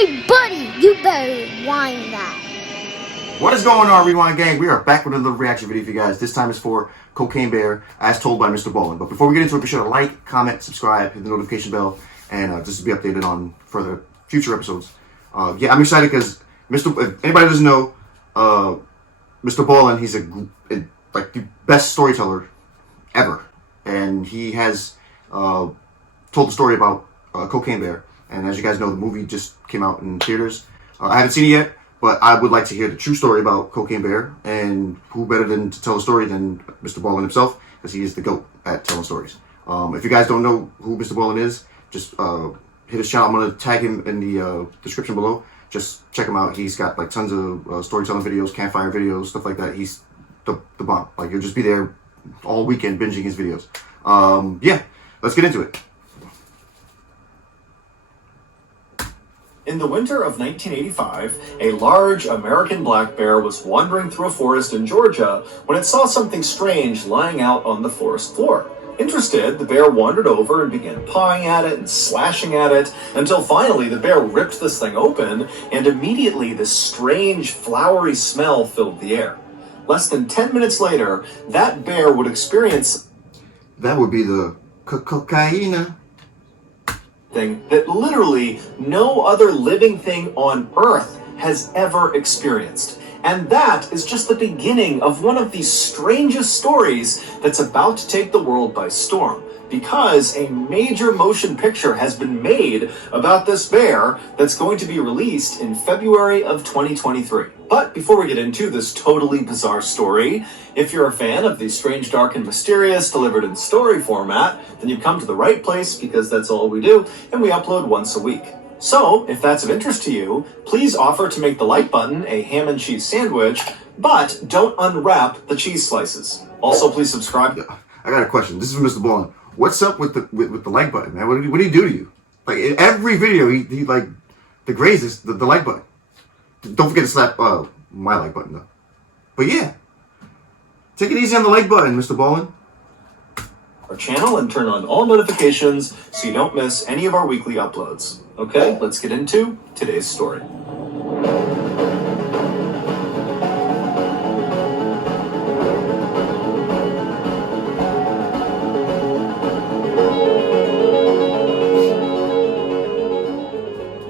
Hey, buddy, you better rewind that. What is going on, Rewind Gang? We are back with another reaction video for you guys. This time is for Cocaine Bear, as told by Mr. Ballen. But before we get into it, be sure to like, comment, subscribe, hit the notification bell, and just to be updated on future episodes. Yeah, I'm excited because if anybody doesn't know, Mr. Ballen, he's like the best storyteller ever, and he has told the story about Cocaine Bear. And as you guys know, the movie just came out in theaters. I haven't seen it yet, but I would like to hear the true story about Cocaine Bear, and who better than to tell the story than Mr. Ballen himself, because he is the GOAT at telling stories. If you guys don't know who Mr. Ballen is, just hit his channel. I'm going to tag him in the description below. Just check him out. He's got like tons of storytelling videos, campfire videos, stuff like that. He's the bomb. Like, you'll just be there all weekend binging his videos. Yeah, let's get into it. In the winter of 1985, a large American black bear was wandering through a forest in Georgia when it saw something strange lying out on the forest floor. Interested, the bear wandered over and began pawing at it and slashing at it, until finally the bear ripped this thing open, and immediately this strange, flowery smell filled the air. Less than 10 minutes later, that bear would experience... That would be the cocaine. Thing that literally no other living thing on Earth has ever experienced. And that is just the beginning of one of the strangest stories that's about to take the world by storm, because a major motion picture has been made about this bear that's going to be released in February of 2023. But before we get into this totally bizarre story, if you're a fan of the strange, dark, and mysterious delivered in story format, then you've come to the right place, because that's all we do, and we upload once a week. So, if that's of interest to you, please offer to make the like button a ham and cheese sandwich, but don't unwrap the cheese slices. Also, please subscribe. I got a question. This is from Mr. Ballen. What's up with the like button, man? What do you do to you? Like, in every video, he like degrades the like button. Don't forget to slap my like button though. But yeah, take it easy on the like button, Mr. Ballen. Our channel and turn on all notifications so you don't miss any of our weekly uploads. Okay, let's get into today's story.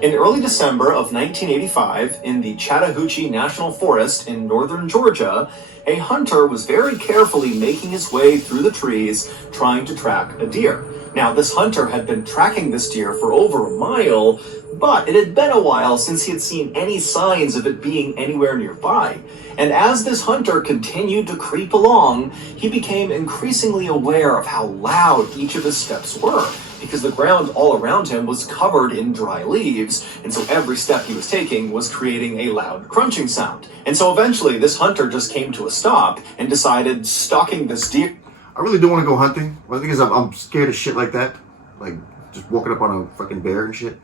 In early December of 1985, in the Chattahoochee National Forest in northern Georgia, a hunter was very carefully making his way through the trees trying to track a deer. Now, this hunter had been tracking this deer for over a mile, but it had been a while since he had seen any signs of it being anywhere nearby. And as this hunter continued to creep along, he became increasingly aware of how loud each of his steps were, because the ground all around him was covered in dry leaves, and so every step he was taking was creating a loud crunching sound. And so eventually this hunter just came to a stop and decided stalking this deer... I really do want to go hunting. Well, the thing is, I'm scared of shit like that. Like, just walking up on a fucking bear and shit.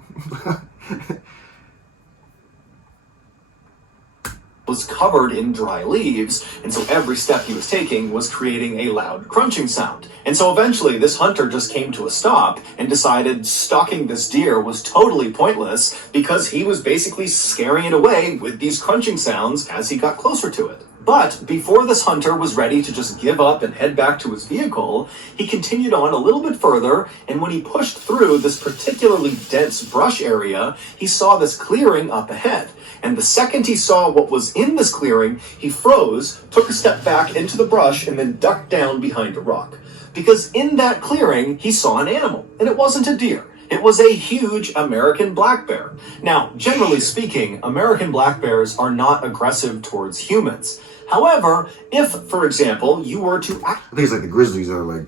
was covered in dry leaves, and so every step he was taking was creating a loud crunching sound. And so eventually this hunter just came to a stop and decided stalking this deer was totally pointless, because he was basically scaring it away with these crunching sounds as he got closer to it. But before this hunter was ready to just give up and head back to his vehicle, he continued on a little bit further, and when he pushed through this particularly dense brush area, he saw this clearing up ahead. And the second he saw what was in this clearing, he froze, took a step back into the brush, and then ducked down behind a rock. Because in that clearing, he saw an animal, and it wasn't a deer. It was a huge American black bear. Now, generally speaking, American black bears are not aggressive towards humans. However, if, for example, you were to I think it's like the grizzlies are like,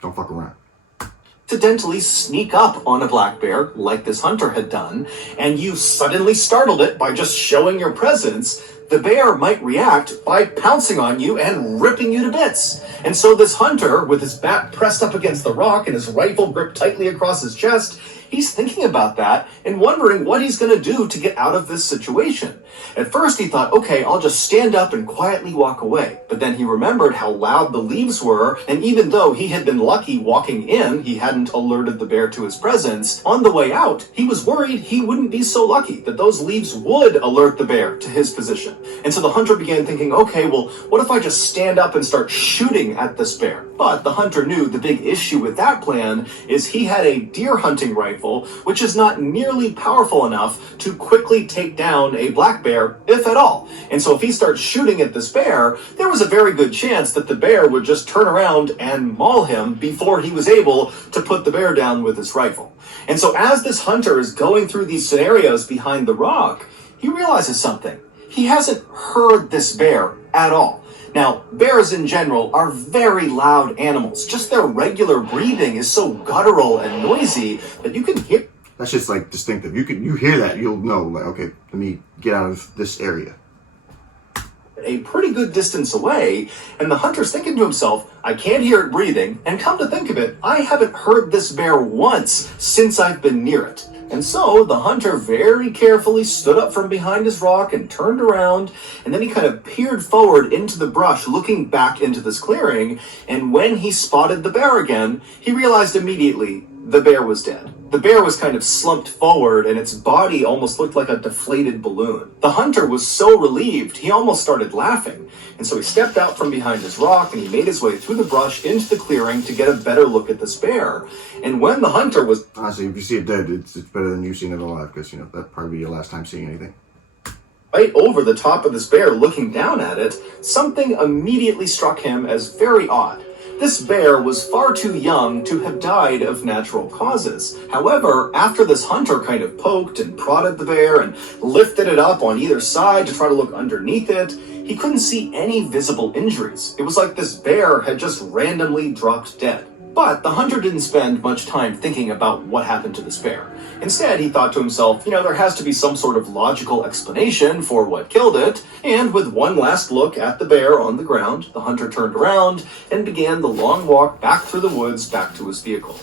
don't fuck around. accidentally sneak up on a black bear, like this hunter had done, and you suddenly startled it by just showing your presence, the bear might react by pouncing on you and ripping you to bits. And so this hunter, with his back pressed up against the rock and his rifle gripped tightly across his chest, He's thinking about that and wondering what he's going to do to get out of this situation. At first he thought, okay, I'll just stand up and quietly walk away. But then he remembered how loud the leaves were, and even though he had been lucky walking in, he hadn't alerted the bear to his presence, on the way out, he was worried he wouldn't be so lucky, that those leaves would alert the bear to his position. And so the hunter began thinking, okay, well, what if I just stand up and start shooting at this bear? But the hunter knew the big issue with that plan is he had a deer hunting rifle, which is not nearly powerful enough to quickly take down a black bear, if at all. And so if he starts shooting at this bear, there was a very good chance that the bear would just turn around and maul him before he was able to put the bear down with his rifle. And so as this hunter is going through these scenarios behind the rock, he realizes something. He hasn't heard this bear at all. Now, bears in general are very loud animals. Just their regular breathing is so guttural and noisy that you can hear. That's just like distinctive. You hear that, you'll know, like, okay, let me get out of this area. A pretty good distance away, and the hunter's thinking to himself, I can't hear it breathing, and come to think of it, I haven't heard this bear once since I've been near it. And so the hunter very carefully stood up from behind his rock and turned around, and then he kind of peered forward into the brush, looking back into this clearing, and when he spotted the bear again, he realized immediately the bear was dead. The bear was kind of slumped forward, and its body almost looked like a deflated balloon. The hunter was so relieved, he almost started laughing, and so he stepped out from behind his rock, and he made his way through the brush into the clearing to get a better look at this bear. And when the hunter was... Honestly, if you see it dead, it's better than you seeing it alive, because, that'd probably be your last time seeing anything. right over the top of this bear looking down at it, something immediately struck him as very odd. This bear was far too young to have died of natural causes. However, after this hunter kind of poked and prodded the bear and lifted it up on either side to try to look underneath it, he couldn't see any visible injuries. It was like this bear had just randomly dropped dead. But the hunter didn't spend much time thinking about what happened to this bear. Instead, he thought to himself, there has to be some sort of logical explanation for what killed it, and with one last look at the bear on the ground, the hunter turned around and began the long walk back through the woods back to his vehicle.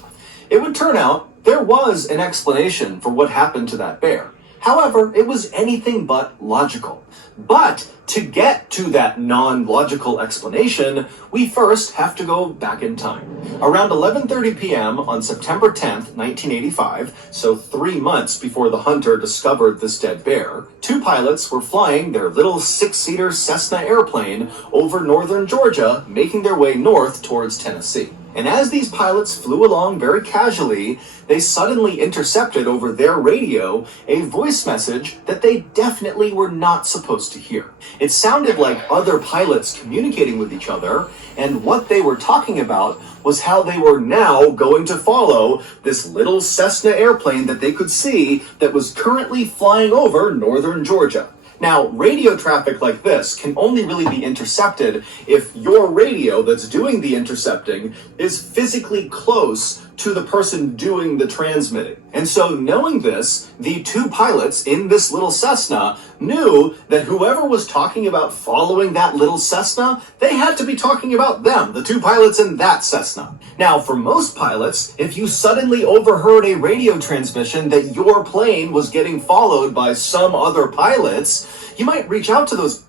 It would turn out there was an explanation for what happened to that bear. However, it was anything but logical. But to get to that non-logical explanation, we first have to go back in time. Around 11:30 p.m. on September 10th, 1985, so 3 months before the hunter discovered this dead bear, two pilots were flying their little 6-seater Cessna airplane over northern Georgia, making their way north towards Tennessee. And as these pilots flew along very casually, they suddenly intercepted over their radio a voice message that they definitely were not supposed to hear. It sounded like other pilots communicating with each other, and what they were talking about was how they were now going to follow this little Cessna airplane that they could see that was currently flying over northern Georgia. Now, radio traffic like this can only really be intercepted if your radio that's doing the intercepting is physically close to the person doing the transmitting. And so knowing this, the two pilots in this little Cessna knew that whoever was talking about following that little Cessna, they had to be talking about them, the two pilots in that Cessna. Now, for most pilots, if you suddenly overheard a radio transmission that your plane was getting followed by some other pilots, you might reach out to those...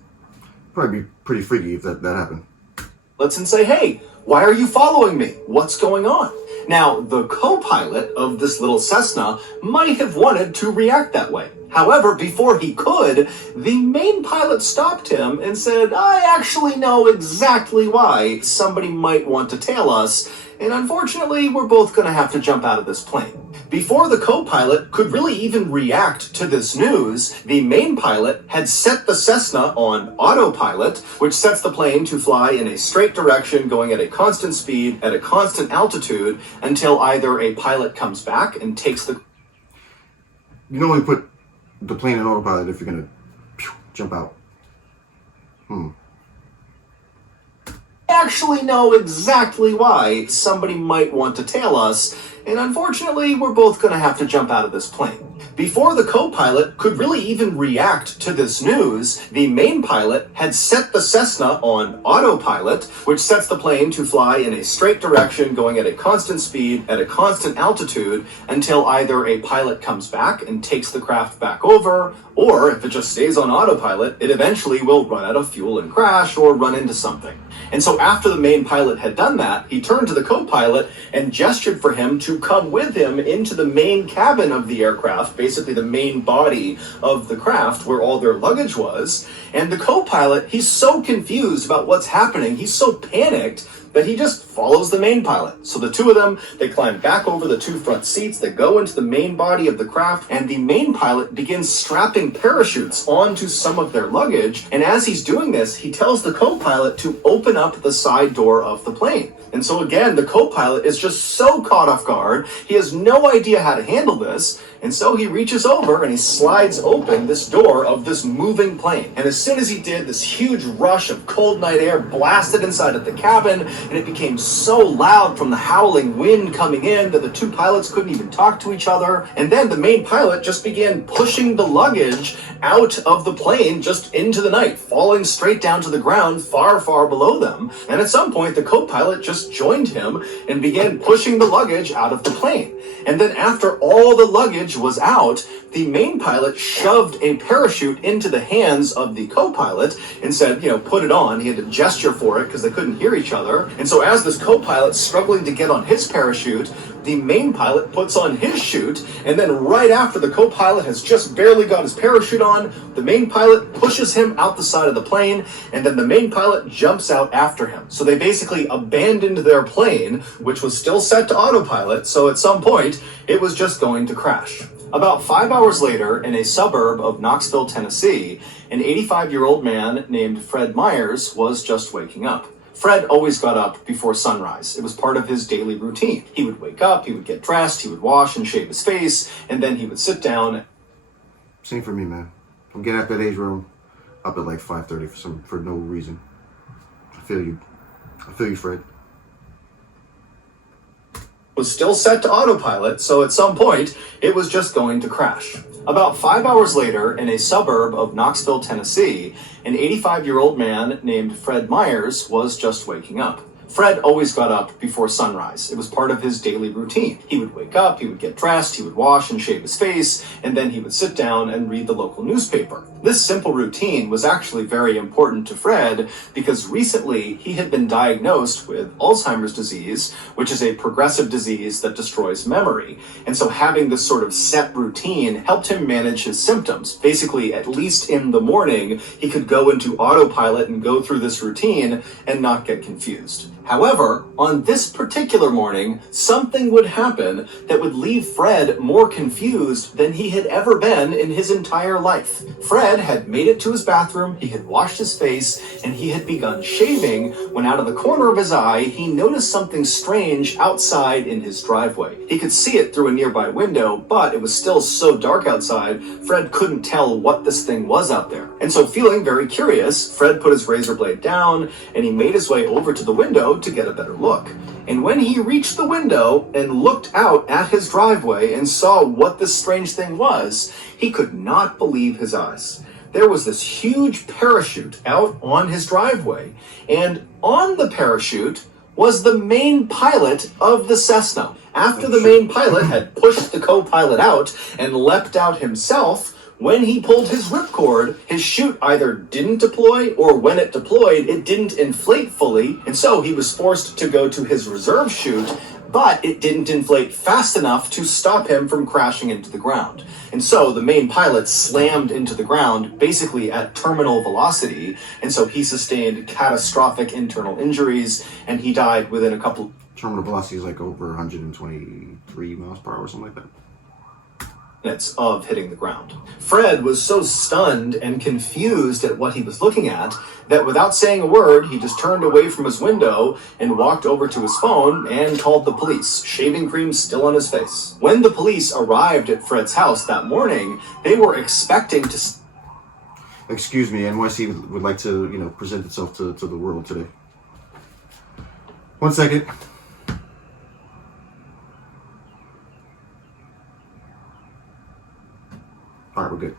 Probably be pretty freaky if that happened. ...and say, hey, why are you following me? What's going on? Now, the co-pilot of this little Cessna might have wanted to react that way. However, before he could, the main pilot stopped him and said, I actually know exactly why somebody might want to tail us, and unfortunately, we're both going to have to jump out of this plane. Before the co-pilot could really even react to this news, the main pilot had set the Cessna on autopilot, which sets the plane to fly in a straight direction, going at a constant speed, at a constant altitude, until either a pilot comes back and takes the... You normally put the plane in autopilot if you're going to jump out. actually know exactly why somebody might want to tail us, and unfortunately, we're both going to have to jump out of this plane. Before the co-pilot could really even react to this news, the main pilot had set the Cessna on autopilot, which sets the plane to fly in a straight direction, going at a constant speed, at a constant altitude, until either a pilot comes back and takes the craft back over, or if it just stays on autopilot, it eventually will run out of fuel and crash or run into something. And so after the main pilot had done that, he turned to the co-pilot and gestured for him to come with him into the main cabin of the aircraft, basically the main body of the craft where all their luggage was. And the co-pilot, he's so confused about what's happening, he's so panicked that he just follows the main pilot. So the two of them, they climb back over the two front seats, they go into the main body of the craft, and the main pilot begins strapping parachutes onto some of their luggage. And as he's doing this, he tells the co-pilot to open up the side door of the plane. And so again, the co-pilot is just so caught off guard, he has no idea how to handle this, and so he reaches over and he slides open this door of this moving plane. And as soon as he did, this huge rush of cold night air blasted inside of the cabin, and it became so loud from the howling wind coming in that the two pilots couldn't even talk to each other. And then the main pilot just began pushing the luggage out of the plane just into the night, falling straight down to the ground far, far below them. And at some point, the co-pilot just joined him and began pushing the luggage out of the plane. And then after all the luggage was out, the main pilot shoved a parachute into the hands of the co-pilot and said, put it on. He had to gesture for it because they couldn't hear each other. And so as this co-pilot's struggling to get on his parachute, the main pilot puts on his chute, and then right after the co-pilot has just barely got his parachute on, the main pilot pushes him out the side of the plane, and then the main pilot jumps out after him. So they basically abandoned their plane, which was still set to autopilot, so at some point, it was just going to crash. About 5 hours later, in a suburb of Knoxville, Tennessee, an 85-year-old man named Fred Myers was just waking up. Fred always got up before sunrise. It was part of his daily routine. He would wake up, he would get dressed, he would wash and shave his face, and then he would sit down. Same for me, man. I'm getting out that age room up at like 5:30 for no reason. I feel you, Fred. Was still set to autopilot, so at some point, it was just going to crash. About 5 hours later, in a suburb of Knoxville, Tennessee, an 85-year-old man named Fred Myers was just waking up. Fred always got up before sunrise. It was part of his daily routine. He would wake up, he would get dressed, he would wash and shave his face, and then he would sit down and read the local newspaper. This simple routine was actually very important to Fred because recently he had been diagnosed with Alzheimer's disease, which is a progressive disease that destroys memory. And so having this sort of set routine helped him manage his symptoms. Basically, at least in the morning, he could go into autopilot and go through this routine and not get confused. However, on this particular morning, something would happen that would leave Fred more confused than he had ever been in his entire life. Fred had made it to his bathroom, he had washed his face, and he had begun shaving when out of the corner of his eye, he noticed something strange outside in his driveway. He could see it through a nearby window, but it was still so dark outside, Fred couldn't tell what this thing was out there. And so feeling very curious, Fred put his razor blade down, and he made his way over to the window to get a better look. And when he reached the window and looked out at his driveway and saw what this strange thing was, he could not believe his eyes. There was this huge parachute out on his driveway, and on the parachute was the main pilot of the Cessna. After the main pilot had pushed the co-pilot out and leapt out himself, when he pulled his ripcord, his chute either didn't deploy, or when it deployed, it didn't inflate fully, and so he was forced to go to his reserve chute, but it didn't inflate fast enough to stop him from crashing into the ground. And so the main pilot slammed into the ground, basically at terminal velocity, and so he sustained catastrophic internal injuries, and he died within a couple... Terminal velocity is like over 123 miles per hour or something like that. Minutes of hitting the ground. Fred was so stunned and confused at what he was looking at that without saying a word, he just turned away from his window and walked over to his phone and called the police, shaving cream still on his face. When the police arrived at Fred's house that morning, they were expecting to... Excuse me, NYC would like to, present itself to the world today. 1 second. All right, we're good.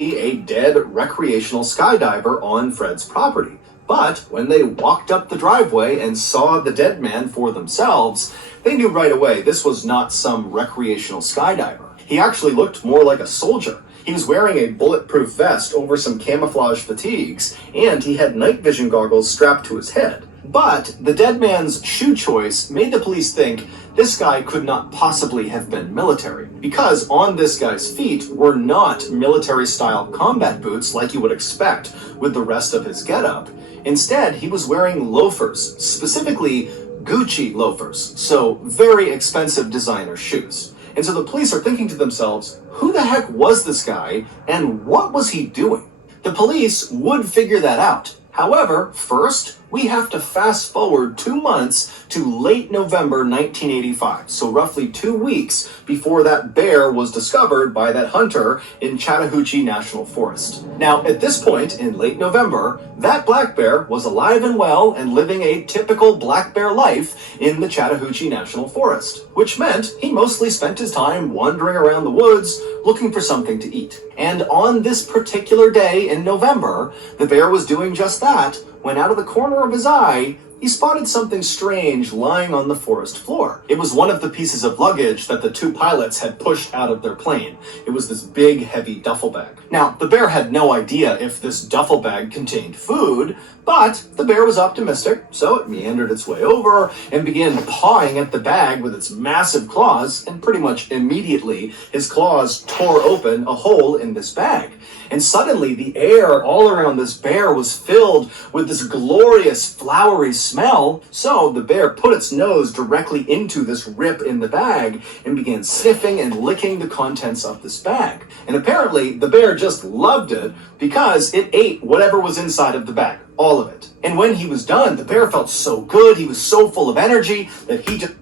A dead recreational skydiver on Fred's property. But when they walked up the driveway and saw the dead man for themselves, they knew right away this was not some recreational skydiver. He actually looked more like a soldier. He was wearing a bulletproof vest over some camouflage fatigues, and he had night vision goggles strapped to his head. But the dead man's shoe choice made the police think this guy could not possibly have been military, because on this guy's feet were not military-style combat boots like you would expect with the rest of his getup. Instead, he was wearing loafers, specifically Gucci loafers, so very expensive designer shoes. And so the police are thinking to themselves, who the heck was this guy, and what was he doing? The police would figure that out. However, first, we have to fast forward 2 months to late November 1985, so roughly 2 weeks before that bear was discovered by that hunter in Chattahoochee National Forest. Now, at this point in late November, that black bear was alive and well and living a typical black bear life in the Chattahoochee National Forest, which meant he mostly spent his time wandering around the woods looking for something to eat. And on this particular day in November, the bear was doing just that when out of the corner of his eye, he spotted something strange lying on the forest floor. It was one of the pieces of luggage that the two pilots had pushed out of their plane. It was this big, heavy duffel bag. Now, the bear had no idea if this duffel bag contained food, but the bear was optimistic, so it meandered its way over and began pawing at the bag with its massive claws, and pretty much immediately, his claws tore open a hole in this bag. And suddenly the air all around this bear was filled with this glorious flowery smell. So the bear put its nose directly into this rip in the bag and began sniffing and licking the contents of this bag. And apparently the bear just loved it because it ate whatever was inside of the bag, all of it. And when he was done, the bear felt so good, he was so full of energy that he just...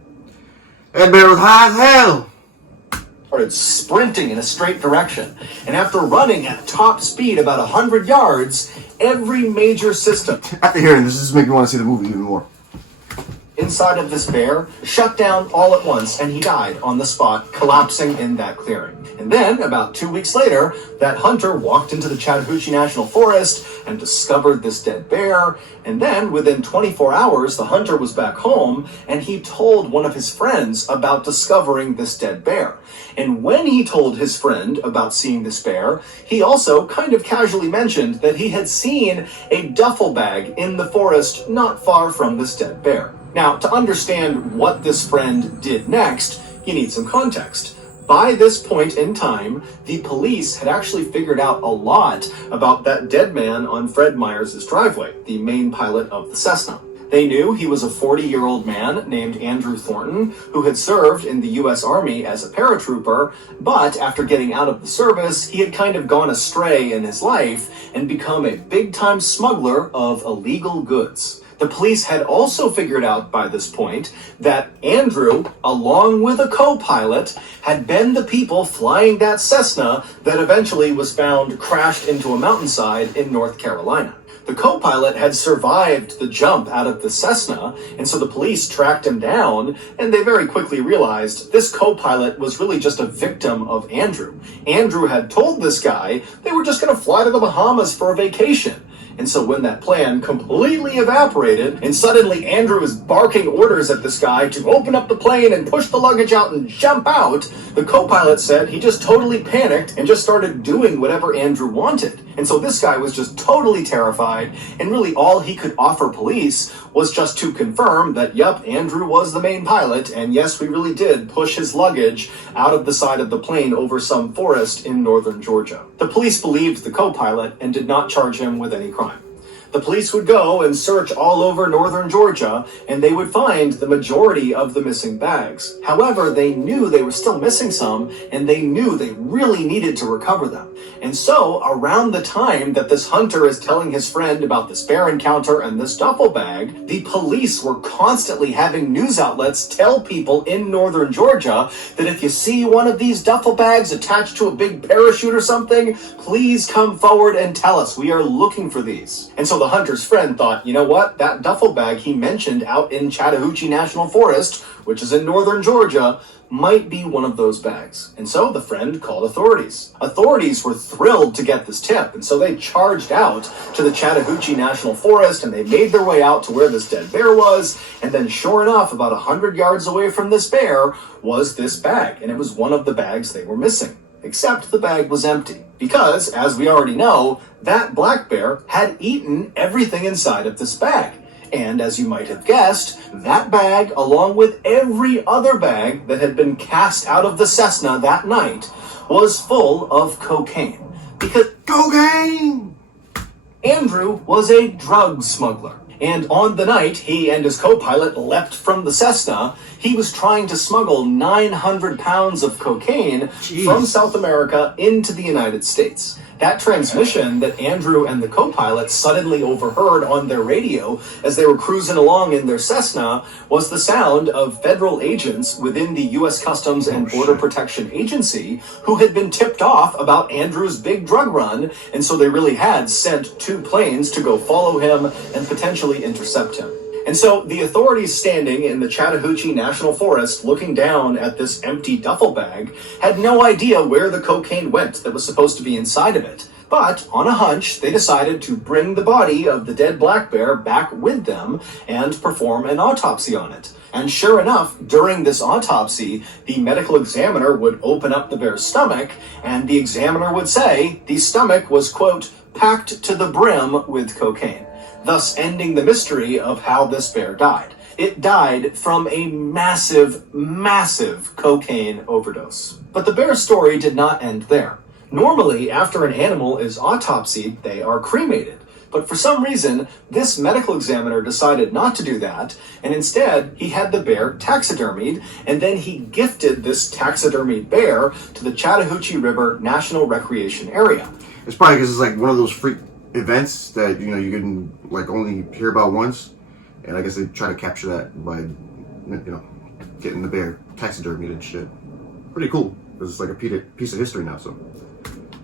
That bear was high as hell. Started sprinting in a straight direction. And after running at top speed about 100 yards, every major system After hearing this just makes me want to see the movie even more. inside of this bear shut down all at once, and he died on the spot, collapsing in that clearing. And then, about 2 weeks later, that hunter walked into the Chattahoochee National Forest and discovered this dead bear. And then, within 24 hours, the hunter was back home, and he told one of his friends about discovering this dead bear. And when he told his friend about seeing this bear, he also kind of casually mentioned that he had seen a duffel bag in the forest not far from this dead bear. Now, to understand what this friend did next, you need some context. By this point in time, the police had actually figured out a lot about that dead man on Fred Myers' driveway, the main pilot of the Cessna. They knew he was a 40-year-old man named Andrew Thornton who had served in the U.S. Army as a paratrooper, but after getting out of the service, he had kind of gone astray in his life and become a big-time smuggler of illegal goods. The police had also figured out by this point that Andrew, along with a co-pilot, had been the people flying that Cessna that eventually was found crashed into a mountainside in North Carolina. The co-pilot had survived the jump out of the Cessna, and so the police tracked him down, and they very quickly realized this co-pilot was really just a victim of Andrew. Andrew had told this guy they were just going to fly to the Bahamas for a vacation. And so when that plan completely evaporated, and suddenly Andrew is barking orders at this guy to open up the plane and push the luggage out and jump out, the co-pilot said he just totally panicked and just started doing whatever Andrew wanted. And so this guy was just totally terrified, and really all he could offer police was just to confirm that, yep, Andrew was the main pilot, and yes, we really did push his luggage out of the side of the plane over some forest in northern Georgia. The police believed the co-pilot and did not charge him with any crime. The police would go and search all over northern Georgia, and they would find the majority of the missing bags. However, they knew they were still missing some, and they knew they really needed to recover them. And so, around the time that this hunter is telling his friend about this bear encounter and this duffel bag, the police were constantly having news outlets tell people in northern Georgia that if you see one of these duffel bags attached to a big parachute or something, please come forward and tell us. We are looking for these. And so so the hunter's friend thought, you know what, that duffel bag he mentioned out in Chattahoochee National Forest, which is in northern Georgia, might be one of those bags. And so the friend called authorities. Authorities were thrilled to get this tip, and so they charged out to the Chattahoochee National Forest, and they made their way out to where this dead bear was, and then sure enough, about 100 yards away from this bear was this bag, and it was one of the bags they were missing. Except the bag was empty, because, as we already know, that black bear had eaten everything inside of this bag. And as you might have guessed, that bag, along with every other bag that had been cast out of the Cessna that night, was full of cocaine. Because Cocaine! Andrew was a drug smuggler. And on the night he and his co-pilot leapt from the Cessna, he was trying to smuggle 900 pounds of cocaine from South America into the United States. That transmission that Andrew and the co-pilot suddenly overheard on their radio as they were cruising along in their Cessna was the sound of federal agents within the U.S. Customs and Border Protection Agency who had been tipped off about Andrew's big drug run, and so they really had sent 2 planes to go follow him and potentially intercept him. And so the authorities standing in the Chattahoochee National Forest looking down at this empty duffel bag had no idea where the cocaine went that was supposed to be inside of it. But on a hunch, they decided to bring the body of the dead black bear back with them and perform an autopsy on it. And sure enough, during this autopsy, the medical examiner would open up the bear's stomach, and the examiner would say the stomach was, quote, packed to the brim with cocaine, thus ending the mystery of how this bear died. It died from a massive, massive cocaine overdose. But the bear's story did not end there. Normally, after an animal is autopsied, they are cremated. But for some reason, this medical examiner decided not to do that, and instead, he had the bear taxidermied, and then he gifted this taxidermied bear to the Chattahoochee River National Recreation Area. It's probably because it's like one of those freak events that you can like only hear about once, and I guess they try to capture that by getting the bear taxidermied and shit. Pretty cool because it's like a piece of history now. So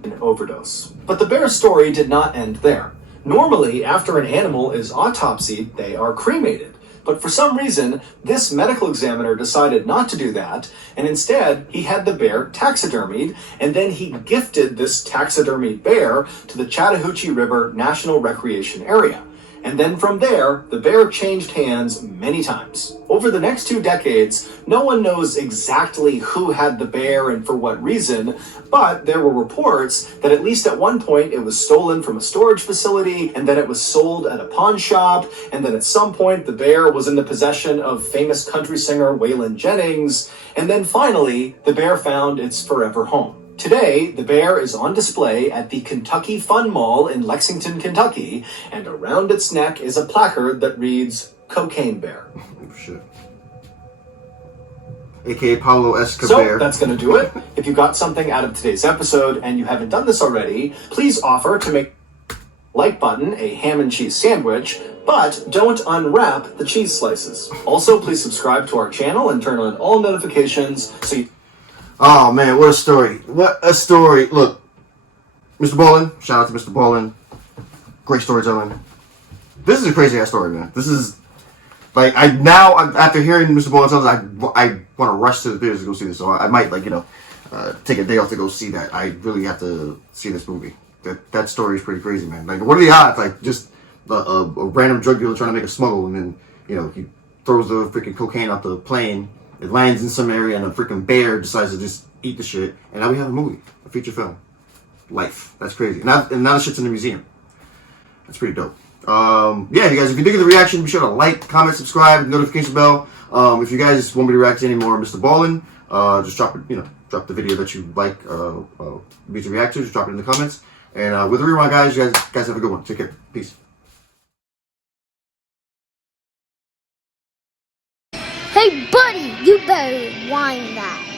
an overdose. But the bear's story did not end there. Normally, after an animal is autopsied, they are cremated. But for some reason, this medical examiner decided not to do that, and instead, he had the bear taxidermied, and then he gifted this taxidermied bear to the Chattahoochee River National Recreation Area. And then from there, the bear changed hands many times. Over the next 2 decades, no one knows exactly who had the bear and for what reason, but there were reports that at least at one point it was stolen from a storage facility, and then it was sold at a pawn shop, and then at some point the bear was in the possession of famous country singer Waylon Jennings, and then finally the bear found its forever home. Today, the bear is on display at the Kentucky Fun Mall in Lexington, Kentucky, and around its neck is a placard that reads, Cocaine Bear. Oh, shit. A.K.A. Pablo Escobar. So, that's going to do it. If you got something out of today's episode and you haven't done this already, please offer to make like button a ham and cheese sandwich, but don't unwrap the cheese slices. Also, please subscribe to our channel and turn on all notifications so you... Oh man, what a story. What a story. Look, Mr. Ballen, shout out to Mr. Ballen. Great storytelling. This is a crazy ass story, man. This is like after hearing Mr. Ballen tell us, I want to rush to the theaters to go see this. So I might take a day off to go see that. I really have to see this movie. That story is pretty crazy, man. Like, what are the odds? Like, just a random drug dealer trying to make a smuggle, and then he throws the freaking cocaine out the plane. It lands in some area, and a freaking bear decides to just eat the shit. And now we have a movie, a feature film. Life. That's crazy. And now the shit's in the museum. That's pretty dope. Yeah, you guys, if you dig the reaction, be sure to like, comment, subscribe, hit the notification bell. If you guys want me to react to any more Mr. Ballen, just drop the video that you like me to react to. Just drop it in the comments. And with the rewind, guys, you guys have a good one. Take care. Peace. Hey, buddy, you better rewind that.